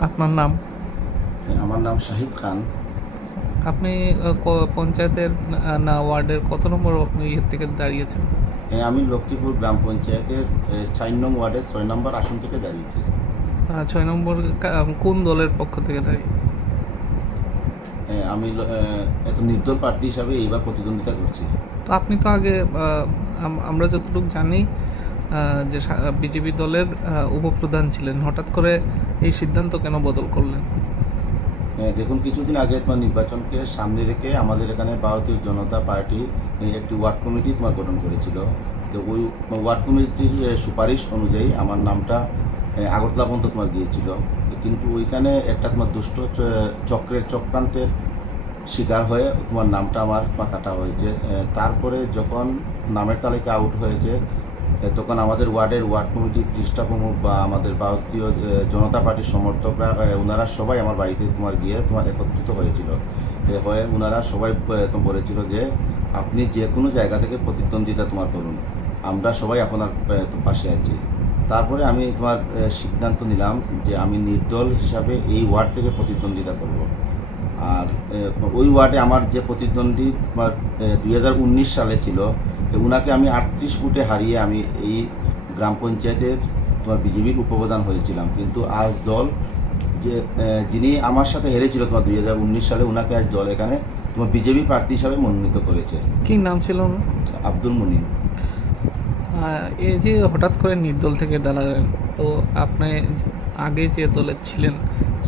আপনার নাম? আমার নাম শাহিদ খান। আপনি পঞ্চায়েতের না ওয়ার্ডের কত নম্বর আপনি ইয়ের থেকে দাঁড়িয়েছেন? হ্যাঁ আমি লক্ষ্মীপুর গ্রাম পঞ্চায়েতের চার নং ওয়ার্ডের ছয় নম্বর আসন থেকে দাঁড়িয়েছি। ছয় নম্বর কোন দলের পক্ষ থেকে দাঁড়িয়ে? এ, আমি একটা নির্দল প্রার্থী হিসাবে এইবার প্রতিদ্বন্দ্বিতা করছি। তো আপনি তো আগে আমরা যতটুকু জানি যে বিজেপি দলের উপপ্রধান ছিলেন। হঠাৎ করে এই সিদ্ধান্ত কেন বদল করলেন? দেখুন, কিছুদিন আগে তোমার নির্বাচনকে সামনে রেখে আমাদের এখানে ভারতীয় জনতা পার্টি একটি ওয়ার্ড কমিটি তোমার গঠন করেছিল। তো ওই ওয়ার্ড কমিটির সুপারিশ অনুযায়ী আমার নামটা আগরতলা পর্যন্ত তোমার গিয়েছিল। কিন্তু ওইখানে একটা তোমার দুষ্ট চক্রের চক্রান্তের শিকার হয়ে তোমার নামটা আমার কাটা হয়েছে। তারপরে যখন নামের তালিকা আউট হয়েছে তখন আমাদের ওয়ার্ডের ওয়ার্ড কমিটি পৃষ্ঠা প্রমুখ বা আমাদের ভারতীয় জনতা পার্টির সমর্থকরা ওনারা সবাই আমার বাড়িতে তোমার গিয়ে তোমার একত্রিত হয়েছিল। হয়ে ওনারা সবাই বলেছিল যে, আপনি যে কোনো জায়গা থেকে প্রতিদ্বন্দ্বিতা তোমার করুন। আমরা সবাই আপনার পাশে আছি। তারপরে আমি তোমার সিদ্ধান্ত নিলাম যে আমি নির্দল হিসাবে এই ওয়ার্ড থেকে প্রতিদ্বন্দ্বিতা করব। আর ওই ওয়ার্ডে আমার যে প্রতিদ্বন্দ্বী তোমার দুই হাজার উনিশ সালে ছিল এ, উনাকে আমি আটত্রিশ ফুটে হারিয়ে আমি এই গ্রাম পঞ্চায়েতের তোমার বিজেপির উপপ্রধান হয়েছিলাম। কিন্তু আজ দল যে যিনি আমার সাথে হেরেছিল তোমার দুই হাজার উনিশ সালে ওনাকে আজ দল এখানে তোমার বিজেপি প্রার্থী হিসাবে মনোনীত করেছে। কি নাম ছিল আব্দুল মুনিম। এই যে হঠাৎ করে নির্দল থেকে দাঁড়ালেন তো আপনি আগে যে দলে ছিলেন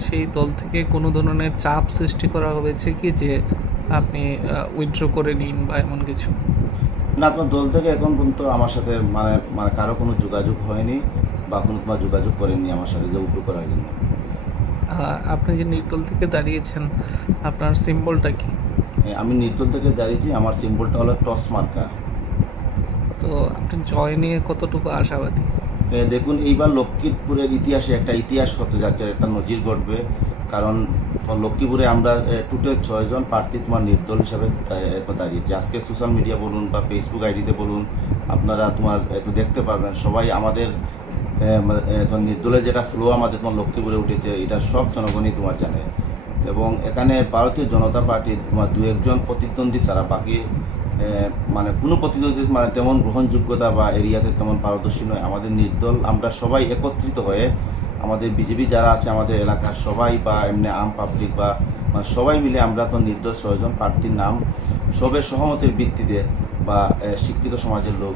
সেই দল থেকে কোনো ধরনের চাপ সৃষ্টি করা হয়েছে কি যে আপনি উইথড্র করে নিন বা এমন কিছু? না আপনার দল থেকে এখন পর্যন্ত আমার সাথে মানে মানে কারও কোনো যোগাযোগ হয়নি বা কোনো তোমার যোগাযোগ করেননি আমার সাথে যে উল্টো করার জন্য। আপনি যে নির্দল থেকে দাঁড়িয়েছেন আপনার সিম্বলটা কি? আমি নির্দল থেকে দাঁড়িয়েছি আমার সিম্বলটা হলো টস মার্কা। তো আপনি জয় নিয়ে কতটুকু আশাবাদী? দেখুন এইবার লক্ষ্মীপুরের ইতিহাসে একটা ইতিহাস হতে যাচ্ছে একটা নজির ঘটবে কারণ লক্ষ্মীপুরে আমরা টোটাল ছয়জন প্রার্থী তোমার নির্দল হিসাবে দাঁড়িয়েছি। আজকে সোশ্যাল মিডিয়া বলুন বা ফেসবুক আইডিতে বলুন আপনারা তোমার একটু দেখতে পারবেন। সবাই আমাদের মানে, তোমার নির্দলের যেটা ফ্লো আমাদের তোমার লক্ষ্মীপুরে উঠেছে এটা সব জনগণই তোমার জানে। এবং এখানে ভারতীয় জনতা পার্টির তোমার দু একজন প্রতিদ্বন্দ্বী ছাড়া বাকি মানে কোনো প্রতিদ্বন্দ্বী মানে তেমন গ্রহণযোগ্যতা বা এরিয়াতে তেমন পারদর্শী নয়। আমাদের নির্দল আমরা সবাই একত্রিত হয়ে আমাদের বিজেপি যারা আছে আমাদের এলাকার সবাই বা এমনি আম পাবলিক বা মানে সবাই মিলে আমরা তো নির্দল ছয়জন প্রার্থীর নাম সবে সহমতের ভিত্তিতে বা শিক্ষিত সমাজের লোক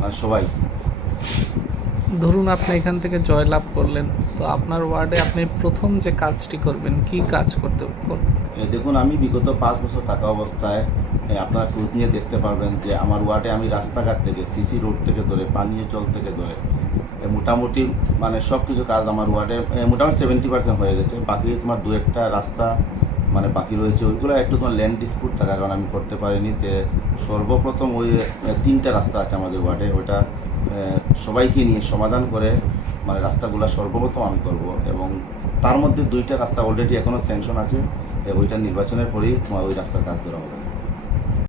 মানে সবাই ধরুন আপনি এখান থেকে জয়লাভ করলেন তো আপনার ওয়ার্ডে আপনি প্রথম যে কাজটি করবেন কি কাজ করতে করবেন? দেখুন আমি বিগত পাঁচ বছর থাকা অবস্থায় আপনারা খোঁজ নিয়ে দেখতে পারবেন যে আমার ওয়ার্ডে আমি রাস্তাঘাট থেকে সিসি রোড থেকে ধরে পানীয় জল থেকে ধরে মোটামুটি মানে সব কিছু কাজ আমার ওয়ার্ডে মোটামুটি সেভেন্টি পার্সেন্ট হয়ে গেছে। বাকি তোমার দু একটা রাস্তা মানে বাকি রয়েছে। ওইগুলো একটু তোমার ল্যান্ড ডিসপুট থাকার কারণে আমি করতে পারিনি। তে সর্বপ্রথম ওই তিনটা রাস্তা আছে আমাদের ওয়ার্ডে। ওইটা সবাইকে নিয়ে সমাধান করে মানে রাস্তাগুলো সর্বপ্রথম আমি করব। এবং তার মধ্যে দুইটা রাস্তা অলরেডি এখনও স্যাংশন আছে। ওইটা নির্বাচনের পরেই তোমার ওই রাস্তার কাজ ধরা হবে।